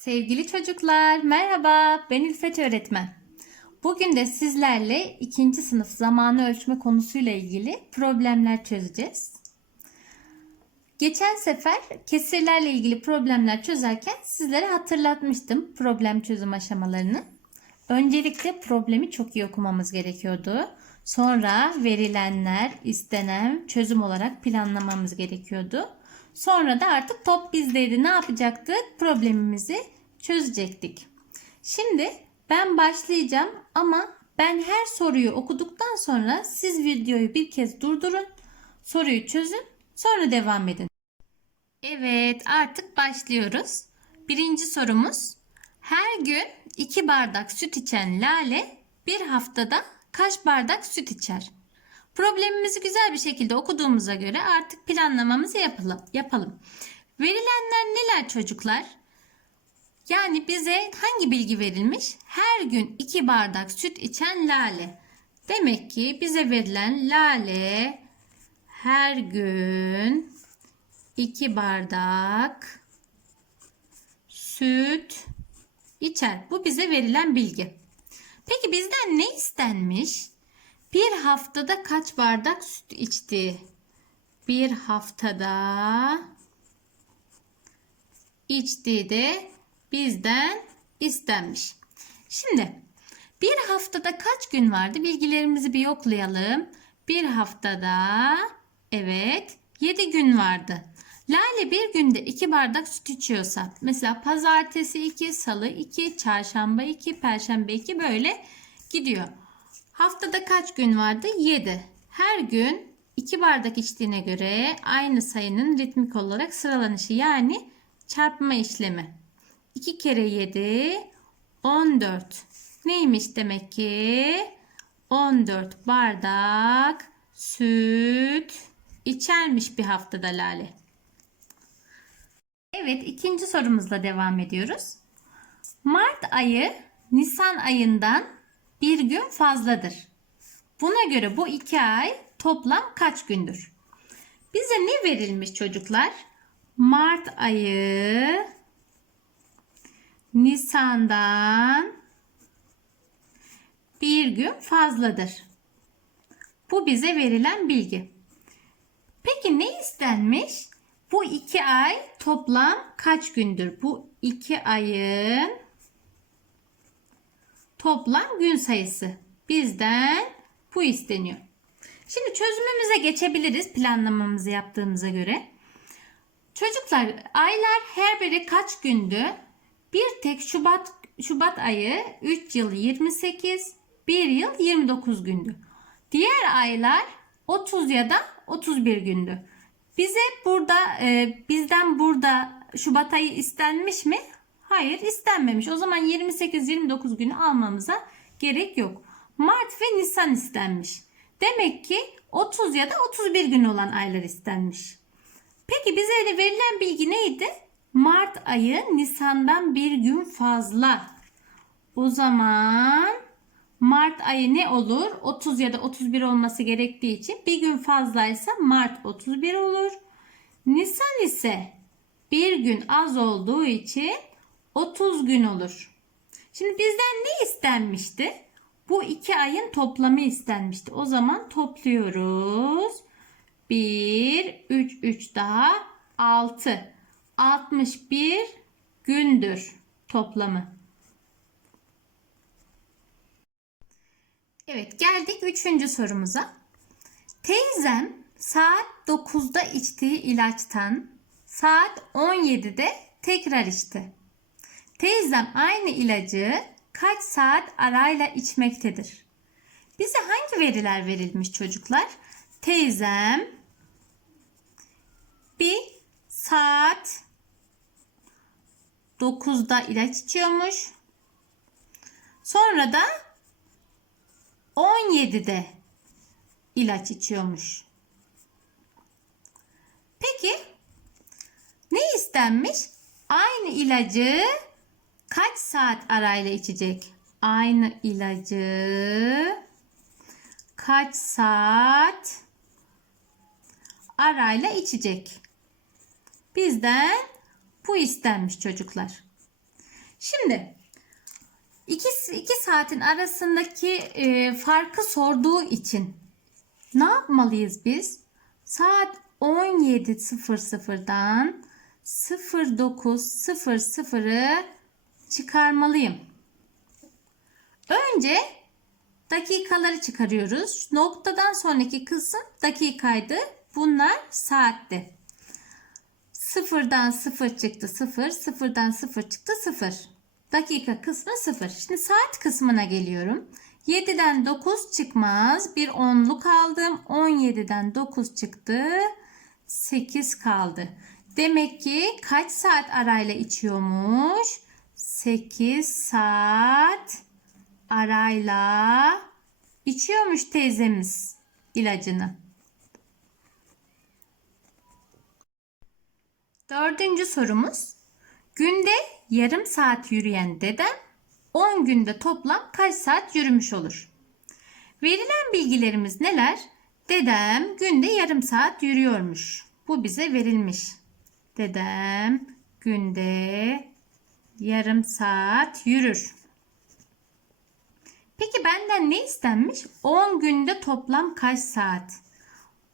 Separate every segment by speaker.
Speaker 1: Sevgili çocuklar, merhaba. Ben İlfet öğretmen. Bugün de sizlerle ikinci sınıf zamanı ölçme konusuyla ilgili problemler çözeceğiz. Geçen sefer kesirlerle ilgili problemler çözerken sizlere hatırlatmıştım problem çözüm aşamalarını. Öncelikle problemi çok iyi okumamız gerekiyordu. Sonra verilenler istenen çözüm olarak planlamamız gerekiyordu. Sonra da artık top bizdeydi. Ne yapacaktık? Problemimizi çözecektik. Şimdi ben başlayacağım ama ben her soruyu okuduktan sonra siz videoyu bir kez durdurun. Soruyu çözün. Sonra devam edin. Evet artık başlıyoruz. Birinci sorumuz. Her gün 2 bardak süt içen Lale bir haftada kaç bardak süt içer? Problemimizi güzel bir şekilde okuduğumuza göre artık planlamamızı yapalım. yapalım. Verilenler neler çocuklar? Yani bize hangi bilgi verilmiş? Her gün 2 bardak süt içen Lale. Demek ki bize verilen Lale her gün 2 bardak süt içer. Bu bize verilen bilgi. Peki bizden ne istenmiş? Bir haftada kaç bardak süt içti? Bir haftada içtiği de bizden istenmiş. Şimdi bir haftada kaç gün vardı? Bilgilerimizi bir yoklayalım. Bir haftada evet 7 gün vardı. Lale bir günde 2 bardak süt içiyorsa mesela pazartesi 2, salı 2, çarşamba 2, perşembe 2 böyle gidiyor. Haftada kaç gün vardı? 7. Her gün 2 bardak içtiğine göre aynı sayının ritmik olarak sıralanışı yani çarpma işlemi. 2 kere 7 14. Neymiş demek ki? 14 bardak süt içermiş bir haftada Lale. Evet ikinci sorumuzla devam ediyoruz. Mart ayı Nisan ayından bir gün fazladır. Buna göre bu iki ay toplam kaç gündür? Bize ne verilmiş çocuklar? Mart ayı Nisan'dan bir gün fazladır. Bu bize verilen bilgi. Peki ne istenmiş? Bu iki ay toplam kaç gündür? Bu iki ayın toplam gün sayısı. Bizden bu isteniyor. Şimdi çözümümüze geçebiliriz planlamamızı yaptığımıza göre. Çocuklar aylar her biri kaç gündü? Bir tek Şubat Şubat ayı 3 yıl 28, 1 yıl 29 gündü. Diğer aylar 30 ya da 31 gündü. Bize burada e, bizden burada Şubat ayı istenmiş mi? Hayır istenmemiş. O zaman 28-29 günü almamıza gerek yok. Mart ve Nisan istenmiş. Demek ki 30 ya da 31 gün olan aylar istenmiş. Peki bize de verilen bilgi neydi? Mart ayı Nisan'dan bir gün fazla. O zaman Mart ayı ne olur? 30 ya da 31 olması gerektiği için bir gün fazlaysa Mart 31 olur. Nisan ise bir gün az olduğu için 30 gün olur. Şimdi bizden ne istenmişti? Bu iki ayın toplamı istenmişti. O zaman topluyoruz. 1, 3, 3 daha 6. 61 gündür toplamı. Evet geldik üçüncü sorumuza. Teyzem saat 9'da içtiği ilaçtan saat 17'de tekrar içti. Teyzem aynı ilacı kaç saat arayla içmektedir? Bize hangi veriler verilmiş çocuklar? Teyzem bir saat 9'da ilaç içiyormuş. Sonra da 17'de ilaç içiyormuş. Peki ne istenmiş? Aynı ilacı kaç saat arayla içecek? Aynı ilacı kaç saat arayla içecek? Bizden bu istenmiş çocuklar. Şimdi 2 iki saatin arasındaki e, farkı sorduğu için ne yapmalıyız biz? Saat 17.00'dan 09.00'ı çıkarmalıyım. Önce dakikaları çıkarıyoruz. Noktadan sonraki kısım dakikaydı. Bunlar saatte. Sıfırdan sıfır çıktı sıfır. Sıfırdan sıfır çıktı sıfır. Dakika kısmı sıfır. Şimdi saat kısmına geliyorum. 7'den 9 çıkmaz. Bir onluk aldım. 17'den 9 çıktı. 8 kaldı. Demek ki kaç saat arayla içiyormuş? 8 saat arayla içiyormuş teyzemiz ilacını. Dördüncü sorumuz. Günde yarım saat yürüyen dedem 10 günde toplam kaç saat yürümüş olur? Verilen bilgilerimiz neler? Dedem günde yarım saat yürüyormuş. Bu bize verilmiş. Dedem günde yarım saat yürür. Peki benden ne istenmiş? 10 günde toplam kaç saat?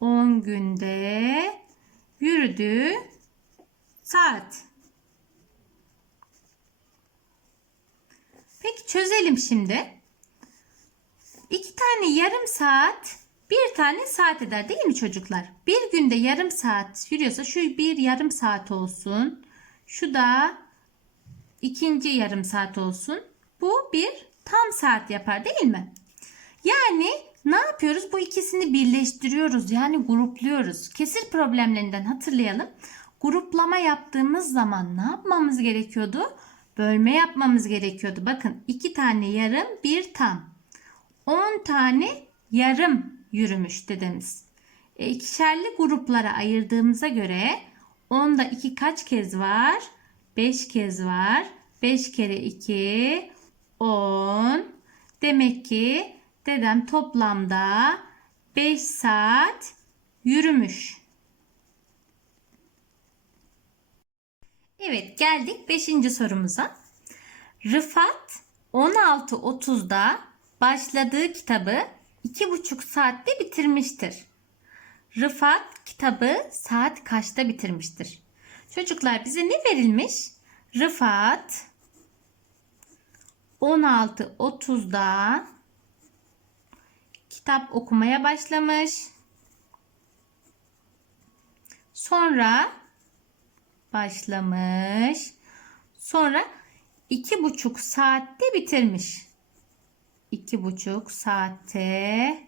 Speaker 1: 10 günde yürüdüğü saat. Peki çözelim şimdi. İki tane yarım saat bir tane saat eder değil mi çocuklar? Bir günde yarım saat yürüyorsa şu bir yarım saat olsun. Şu da ikinci yarım saat olsun. Bu bir tam saat yapar değil mi? Yani ne yapıyoruz? Bu ikisini birleştiriyoruz. Yani grupluyoruz. Kesir problemlerinden hatırlayalım. Gruplama yaptığımız zaman ne yapmamız gerekiyordu? Bölme yapmamız gerekiyordu. Bakın iki tane yarım bir tam. 10 tane yarım yürümüş dedemiz. E, ikişerli gruplara ayırdığımıza göre 10'da 2 kaç kez var? 5 kez var. 5 kere 2 10. Demek ki dedem toplamda 5 saat yürümüş. Evet geldik 5. sorumuza. Rıfat 16.30'da başladığı kitabı 2,5 saatte bitirmiştir. Rıfat kitabı saat kaçta bitirmiştir? Çocuklar bize ne verilmiş? Rıfat 16.30'da kitap okumaya başlamış. Sonra başlamış. Sonra iki buçuk saatte bitirmiş. İki buçuk saatte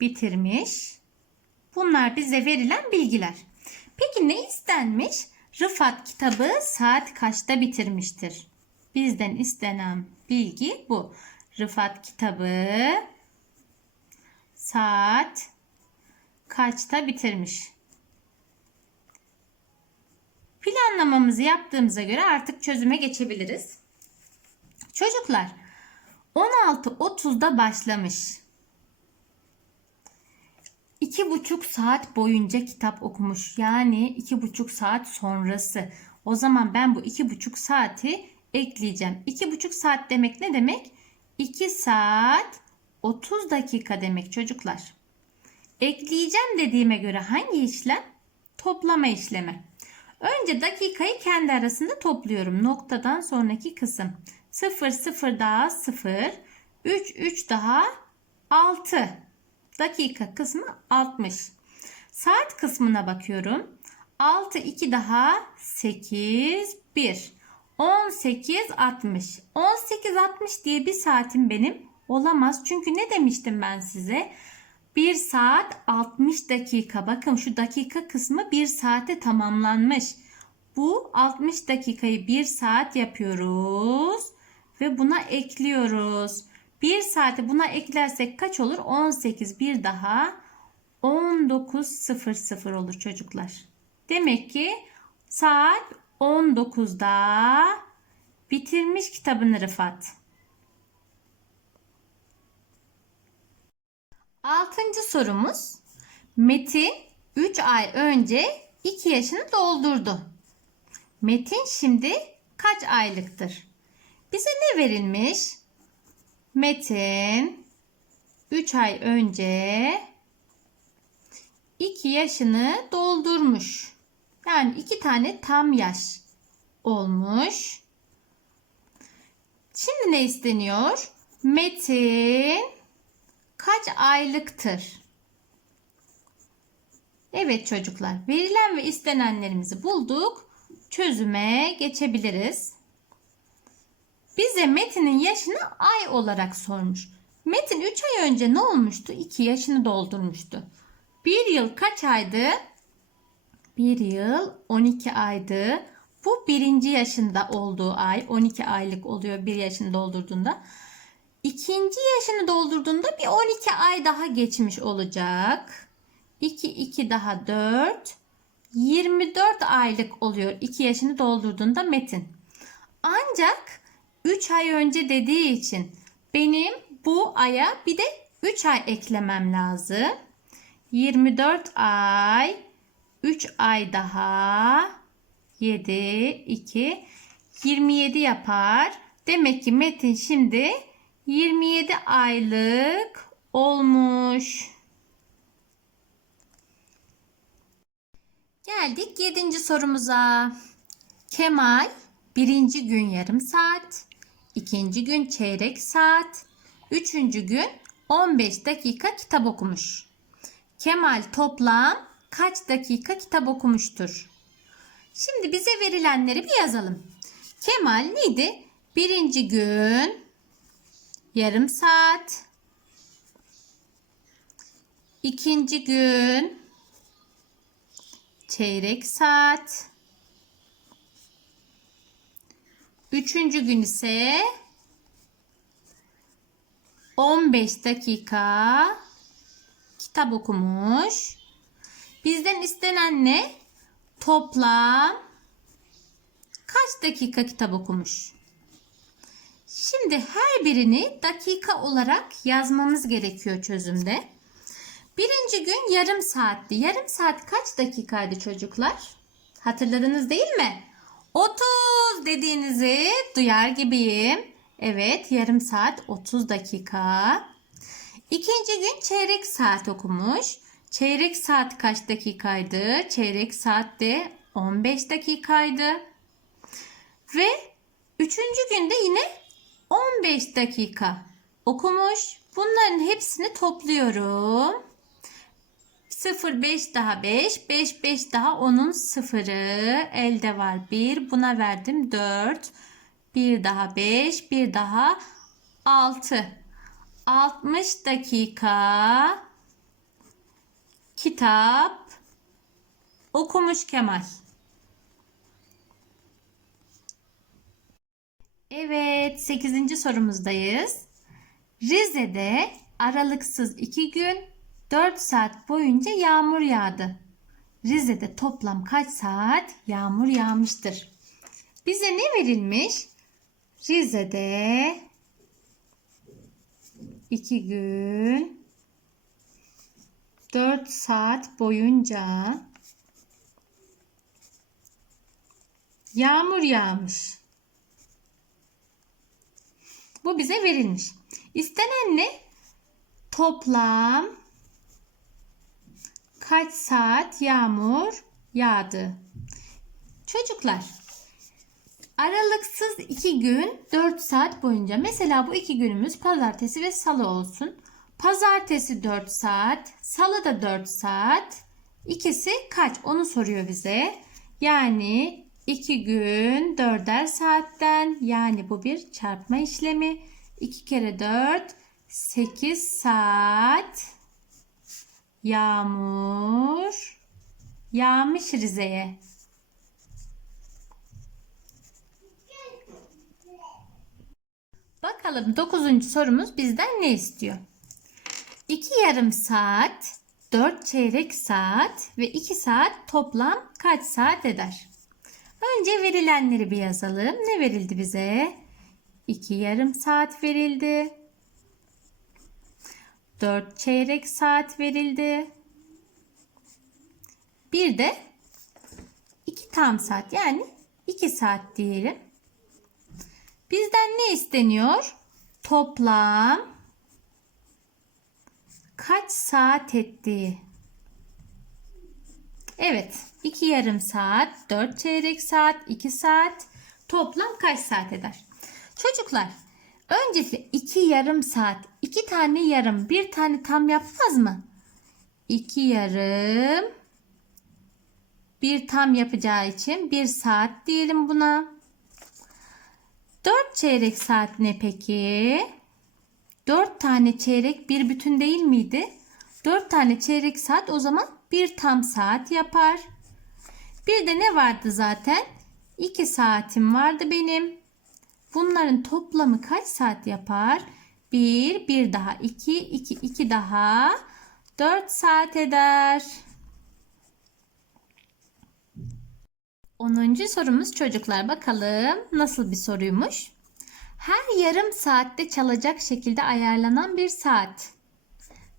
Speaker 1: bitirmiş. Bunlar bize verilen bilgiler. Peki ne istenmiş? Rıfat kitabı saat kaçta bitirmiştir? Bizden istenen bilgi bu. Rıfat kitabı saat kaçta bitirmiş? Planlamamızı yaptığımıza göre artık çözüme geçebiliriz. Çocuklar 16.30'da başlamış. 2,5 saat boyunca kitap okumuş. Yani 2,5 saat sonrası. O zaman ben bu 2,5 saati ekleyeceğim. 2,5 saat demek ne demek? 2 saat 30 dakika demek çocuklar. Ekleyeceğim dediğime göre hangi işlem? Toplama işlemi. Önce dakikayı kendi arasında topluyorum. Noktadan sonraki kısım. 0 0 daha 0. 3 3 daha 6. Dakika kısmı 60. Saat kısmına bakıyorum. 6 2 daha 8 1. 18 60. 18 60 diye bir saatim benim olamaz. Çünkü ne demiştim ben size? 1 saat 60 dakika. Bakın şu dakika kısmı 1 saate tamamlanmış. Bu 60 dakikayı 1 saat yapıyoruz ve buna ekliyoruz. 1 saati buna eklersek kaç olur? 18 bir daha 19.00 olur çocuklar. Demek ki saat 19'da bitirmiş kitabını Rıfat. Altıncı sorumuz. Metin 3 ay önce 2 yaşını doldurdu. Metin şimdi kaç aylıktır? Bize ne verilmiş? Metin 3 ay önce 2 yaşını doldurmuş. Yani 2 tane tam yaş olmuş. Şimdi ne isteniyor? Metin kaç aylıktır? Evet çocuklar, verilen ve istenenlerimizi bulduk. Çözüme geçebiliriz. Bize Metin'in yaşını ay olarak sormuş. Metin 3 ay önce ne olmuştu? 2 yaşını doldurmuştu. 1 yıl kaç aydı? 1 yıl 12 aydı. Bu birinci yaşında olduğu ay. 12 aylık oluyor 1 yaşını doldurduğunda. İkinci yaşını doldurduğunda bir 12 ay daha geçmiş olacak. 2, 2 daha 4. 24 aylık oluyor 2 yaşını doldurduğunda Metin. Ancak 3 ay önce dediği için benim bu aya bir de 3 ay eklemem lazım. 24 ay, 3 ay daha 7, 2, 27 yapar. Demek ki Metin şimdi 27 aylık olmuş. Geldik 7. sorumuza. Kemal birinci gün yarım saat, ikinci gün çeyrek saat, üçüncü gün 15 dakika kitap okumuş. Kemal toplam kaç dakika kitap okumuştur? Şimdi bize verilenleri bir yazalım. Kemal neydi? Birinci gün yarım saat. İkinci gün çeyrek saat. Üçüncü gün ise 15 dakika kitap okumuş. Bizden istenen ne? Toplam kaç dakika kitap okumuş? Şimdi her birini dakika olarak yazmamız gerekiyor çözümde. Birinci gün yarım saatti. Yarım saat kaç dakikaydı çocuklar? Hatırladınız değil mi? 30 dediğinizi duyar gibiyim. Evet yarım saat 30 dakika. İkinci gün çeyrek saat okumuş. Çeyrek saat kaç dakikaydı? Çeyrek saat de 15 dakikaydı. Ve üçüncü günde yine 15 dakika okumuş. Bunların hepsini topluyorum. 0 5 daha 5 5 5 daha onun sıfırı elde var 1 buna verdim 4 bir daha 5 bir daha 6 60 dakika kitap okumuş Kemal. Evet 8. sorumuzdayız. Rize'de aralıksız 2 gün 4 saat boyunca yağmur yağdı. Rize'de toplam kaç saat yağmur yağmıştır? Bize ne verilmiş? Rize'de 2 gün 4 saat boyunca yağmur yağmış. Bu bize verilmiş. İstenen ne? Toplam kaç saat yağmur yağdı? Çocuklar, aralıksız 2 gün 4 saat boyunca mesela bu iki günümüz pazartesi ve salı olsun. Pazartesi 4 saat, salı da 4 saat. İkisi kaç? Onu soruyor bize. Yani 2 gün 4'er saatten yani bu bir çarpma işlemi. 2 kere 4 8 saat yağmur yağmış Rize'ye. Bakalım 9. sorumuz bizden ne istiyor? 2 yarım saat, 4 çeyrek saat ve 2 saat toplam kaç saat eder? Önce verilenleri bir yazalım. Ne verildi bize? 2 yarım saat verildi. 4 çeyrek saat verildi. Bir de 2 tam saat yani 2 saat diyelim. Bizden ne isteniyor? Toplam kaç saat ettiği. Evet. 2 yarım saat, 4 çeyrek saat, 2 saat toplam kaç saat eder? Çocuklar öncelikle 2 yarım saat, 2 tane yarım, bir tane tam yapmaz mı? 2 yarım bir tam yapacağı için 1 saat diyelim buna. 4 çeyrek saat ne peki? 4 tane çeyrek bir bütün değil miydi? 4 tane çeyrek saat o zaman bir tam saat yapar. Bir de ne vardı zaten? 2 saatim vardı benim. Bunların toplamı kaç saat yapar? 1, 1 daha 2, 2, 2 daha 4 saat eder. 10. sorumuz çocuklar bakalım nasıl bir soruymuş. Her yarım saatte çalacak şekilde ayarlanan bir saat.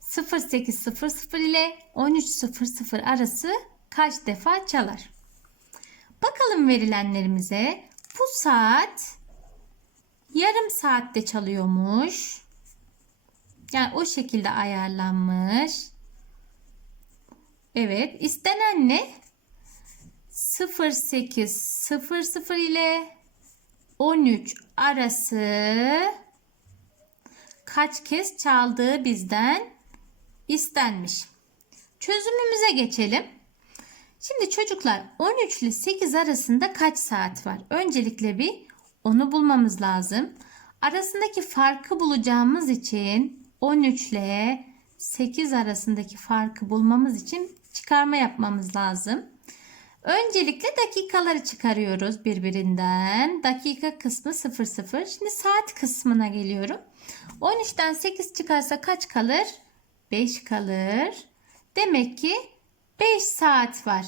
Speaker 1: 08.00 ile 13.00 arası kaç defa çalar? Bakalım verilenlerimize. Bu saat yarım saatte çalıyormuş. Yani o şekilde ayarlanmış. Evet, istenen ne? 08.00 ile 13 arası kaç kez çaldığı bizden istenmiş. Çözümümüze geçelim. Şimdi çocuklar 13 ile 8 arasında kaç saat var? Öncelikle bir onu bulmamız lazım. Arasındaki farkı bulacağımız için 13 ile 8 arasındaki farkı bulmamız için çıkarma yapmamız lazım. Öncelikle dakikaları çıkarıyoruz birbirinden. Dakika kısmı 00. Şimdi saat kısmına geliyorum. 13'ten 8 çıkarsa kaç kalır? 5 kalır. Demek ki 5 saat var.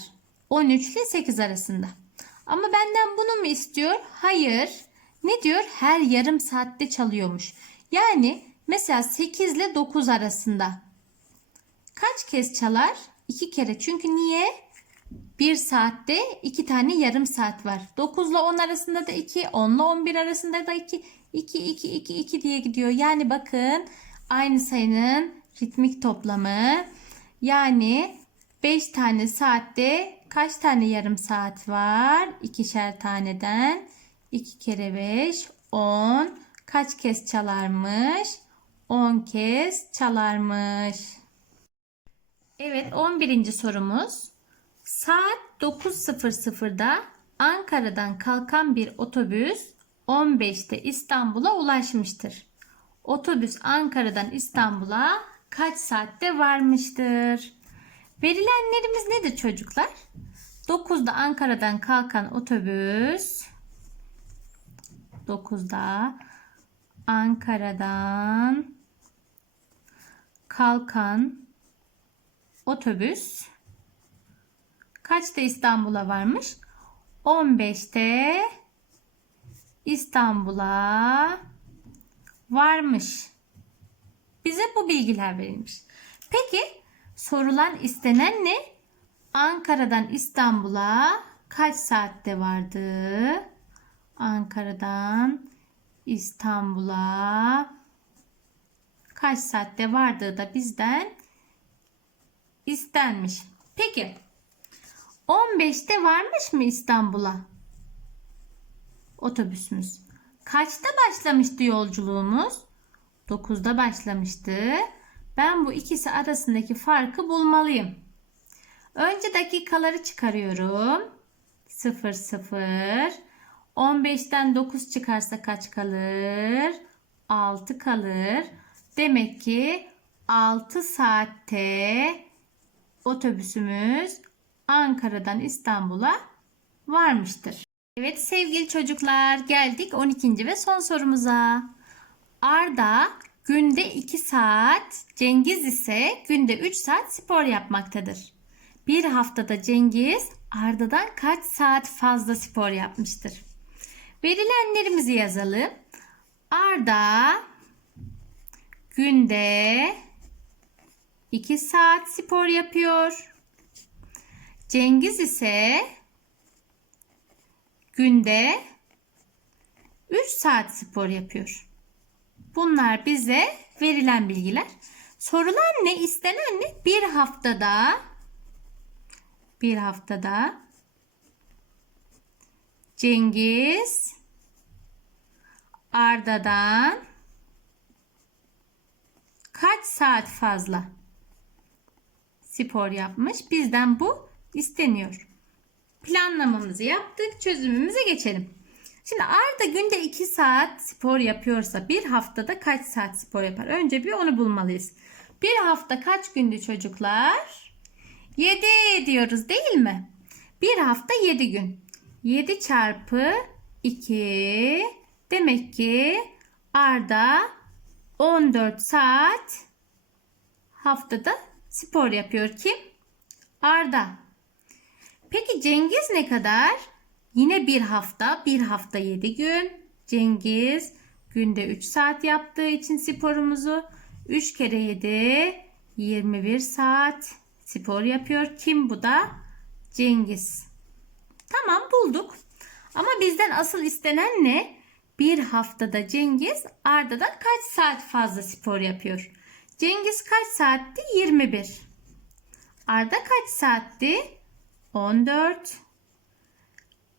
Speaker 1: 13 ile 8 arasında. Ama benden bunu mu istiyor? Hayır. Ne diyor? Her yarım saatte çalıyormuş. Yani mesela 8 ile 9 arasında. Kaç kez çalar? 2 kere. Çünkü niye? 1 saatte 2 tane yarım saat var. 9 ile 10 arasında da 2, 10 ile 11 arasında da 2, 2, 2, 2, 2 diye gidiyor. Yani bakın aynı sayının ritmik toplamı. Yani 5 tane saatte kaç tane yarım saat var? İkişer taneden 2 kere 5 10 kaç kez çalarmış? 10 kez çalarmış. Evet 11. sorumuz. Saat 9.00'da Ankara'dan kalkan bir otobüs 15'te İstanbul'a ulaşmıştır. Otobüs Ankara'dan İstanbul'a kaç saatte varmıştır? Verilenlerimiz nedir çocuklar? 9'da Ankara'dan kalkan otobüs 9'da Ankara'dan kalkan otobüs kaçta İstanbul'a varmış? 15'te İstanbul'a varmış. Bize bu bilgiler verilmiş. Peki sorulan istenen ne? Ankara'dan İstanbul'a kaç saatte vardı? Ankara'dan İstanbul'a kaç saatte vardığı da bizden istenmiş. Peki 15'te varmış mı İstanbul'a? Otobüsümüz. Kaçta başlamıştı yolculuğumuz? 9'da başlamıştı. Ben bu ikisi arasındaki farkı bulmalıyım. Önce dakikaları çıkarıyorum. 0 0. 15'ten 9 çıkarsa kaç kalır? 6 kalır. Demek ki 6 saatte otobüsümüz Ankara'dan İstanbul'a varmıştır. Evet sevgili çocuklar geldik 12. ve son sorumuza. Arda günde 2 saat, Cengiz ise günde 3 saat spor yapmaktadır. Bir haftada Cengiz Arda'dan kaç saat fazla spor yapmıştır? Verilenlerimizi yazalım. Arda günde 2 saat spor yapıyor. Cengiz ise günde 3 saat spor yapıyor. Bunlar bize verilen bilgiler. Sorulan ne, istenen ne? Bir haftada bir haftada Cengiz Arda'dan kaç saat fazla spor yapmış? Bizden bu isteniyor. Planlamamızı yaptık. Çözümümüze geçelim. Şimdi Arda günde 2 saat spor yapıyorsa bir haftada kaç saat spor yapar? Önce bir onu bulmalıyız. Bir hafta kaç gündü çocuklar? 7 diyoruz değil mi? Bir hafta 7 gün. 7 çarpı 2 demek ki Arda 14 saat haftada spor yapıyor. Kim? Arda. Peki Cengiz ne kadar? Yine bir hafta, bir hafta 7 gün. Cengiz günde 3 saat yaptığı için sporumuzu 3 kere 7 21 saat spor yapıyor. Kim bu da? Cengiz. Tamam bulduk. Ama bizden asıl istenen ne? Bir haftada Cengiz Arda'dan kaç saat fazla spor yapıyor? Cengiz kaç saatti? 21. Arda kaç saatti? 14.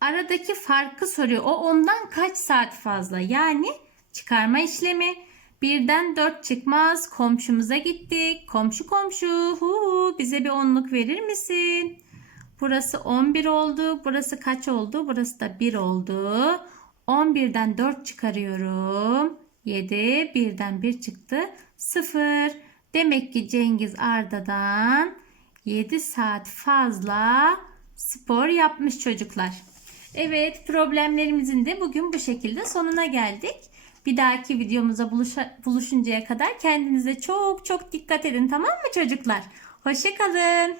Speaker 1: Aradaki farkı soruyor. O ondan kaç saat fazla? Yani çıkarma işlemi. Birden 4 çıkmaz. Komşumuza gittik. Komşu komşu. Hu bize bir onluk verir misin? Burası 11 oldu. Burası kaç oldu? Burası da 1 oldu. 11'den 4 çıkarıyorum. 7. Birden 1 çıktı. 0. Demek ki Cengiz Arda'dan 7 saat fazla spor yapmış çocuklar. Evet problemlerimizin de bugün bu şekilde sonuna geldik. Bir dahaki videomuza buluşa, buluşuncaya kadar kendinize çok çok dikkat edin tamam mı çocuklar? Hoşçakalın.